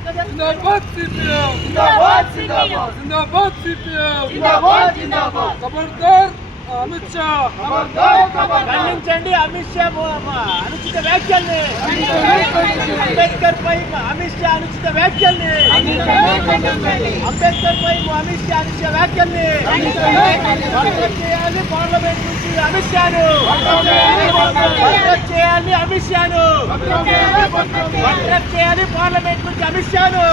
జిందాబాద్ CPM జిందాబాద్ జిందాబాద్ జిందాబాద్ CPM జిందాబాద్ జిందాబాద్ ఖబర్దార్ అమిత్ షా ఖండించండి అమిత్ షా అనుచిత వ్యాఖ్యల్ని. అంబేద్కర్ పై అమిత్ షా అనుచిత వ్యాఖ్యల్ని. అంబేద్కర్ పై అమిత్ షా అనుచిత వ్యాఖ్యల్ని. చేయాలి పార్లమెంట్ నుంచి అమిత్ షాను. చేయాలి అమిత్ షాను. చేయాలి పార్లమెంట్ నుంచి. అమిత్ షాను.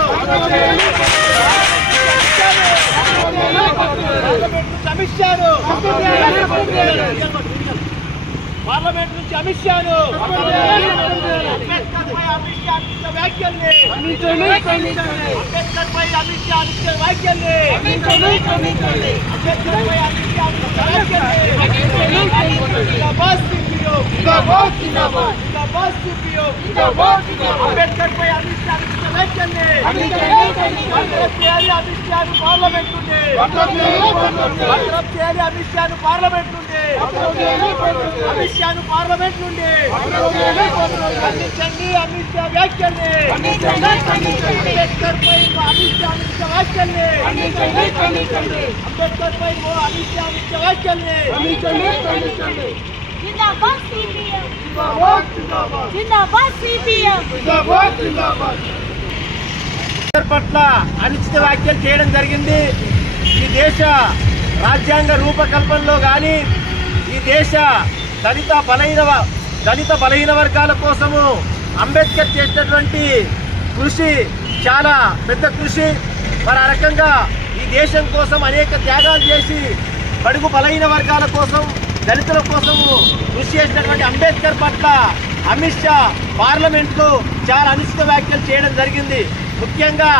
పార్లమెంట్ నుంచి అమిత్ షాను. పార్లమెంట్ నుంచి అమిత్ షాను. అంబేద్కర్ పై అమిత్ షా అనుచిత వ్యాఖ్యల్ని. అంబేద్కర్ పై అమిత్ షా అనుచిత వ్యాఖ్యల్ని. అంబేద్కర్ పై అమిత్ షా అమిత్ షా అమిత్ షాను పార్లమెంట్ నుండి అమిత్ షాను పార్లమెంట్ నుండి అమిత్ షాను పార్లమెంట్ నుండి ఖండించండి అమిత్ షా వ్యాఖ్యల్ని అంబేద్కర్ పై అమిత్ షా అనుచిత వ్యాఖ్యల్ని అంబేద్కర్ పై అమిత్ షా అనుచిత వ్యాఖ్యల్ని జిందాబాద్ సిపిఎం జిందాబాద్ సిపిఎం పట్ల అనుచిత వ్యాఖ్యలు చేయడం జరిగింది. ఈ దేశ రాజ్యాంగ రూపకల్పనలో కానీ ఈ దేశ దళిత బలహీన దళిత బలహీన వర్గాల కోసము అంబేద్కర్ చేసినటువంటి కృషి చాలా పెద్ద కృషి. మరి ఆ రకంగా ఈ దేశం కోసం అనేక త్యాగాలు చేసి బడుగు బలహీన వర్గాల కోసం దళితుల కోసము కృషి చేసినటువంటి అంబేద్కర్ పట్ల అమిత్ షా పార్లమెంట్లో చాలా అనుచిత వ్యాఖ్యలు చేయడం జరిగింది. ముఖ్యంగా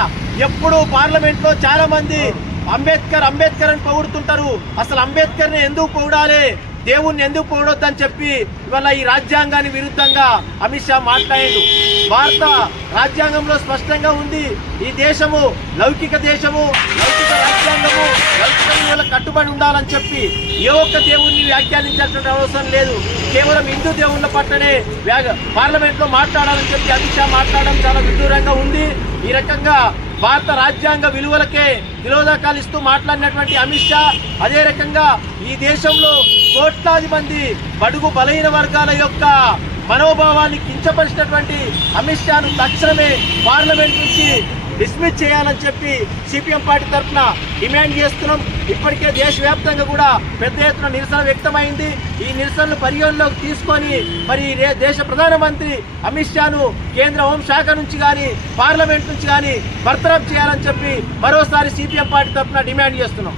ఎప్పుడు పార్లమెంట్లో చాలా మంది అంబేద్కర్ అంబేద్కర్ అని పొగుడుతుంటారు. అసలు అంబేద్కర్ని ఎందుకు పొగడాలి? దేవుణ్ణి ఎందుకు పొగడొద్దని చెప్పి ఇవాళ ఈ రాజ్యాంగానికి విరుద్ధంగా అమిత్ షా మాట్లాడాడు. భారత రాజ్యాంగంలో స్పష్టంగా ఉంది. ఈ దేశము లౌకిక దేశము లౌకిక కట్టుబడి ఉండాలని చెప్పి ఏ ఒక్క దేవుణ్ణి వ్యాఖ్యానించాల్సిన అవసరం లేదు. కేవలం హిందూ దేవుళ్ళ పట్లనే పార్లమెంట్లో మాట్లాడాలని చెప్పి అమిత్ షా మాట్లాడడం చాలా విదూరంగా ఉంది. ఈ రకంగా భారత రాజ్యాంగ విలువలకే విలోదకాలు ఇస్తూ మాట్లాడినటువంటి అమిత్ షా అదే రకంగా ఈ దేశంలో కోట్లాది మంది బడుగు బలహీన వర్గాల యొక్క మనోభావాన్ని కించపరిచినటువంటి అమిత్ షాను తక్షణమే పార్లమెంట్ నుంచి డిస్మిస్ చేయాలని చెప్పి సిపిఎం పార్టీ తరఫున డిమాండ్ చేస్తున్నాం. ఇప్పటికే దేశవ్యాప్తంగా కూడా పెద్ద ఎత్తున నిరసన వ్యక్తమైంది. ఈ నిరసనలు పరిగణలోకి తీసుకొని మరి ఈ దేశ ప్రధానమంత్రి అమిత్ షాను కేంద్ర హోంశాఖ నుంచి కానీ పార్లమెంట్ నుంచి కానీ బర్తరఫ్ చేయాలని చెప్పి మరోసారి సిపిఎం పార్టీ తరఫున డిమాండ్ చేస్తున్నాం.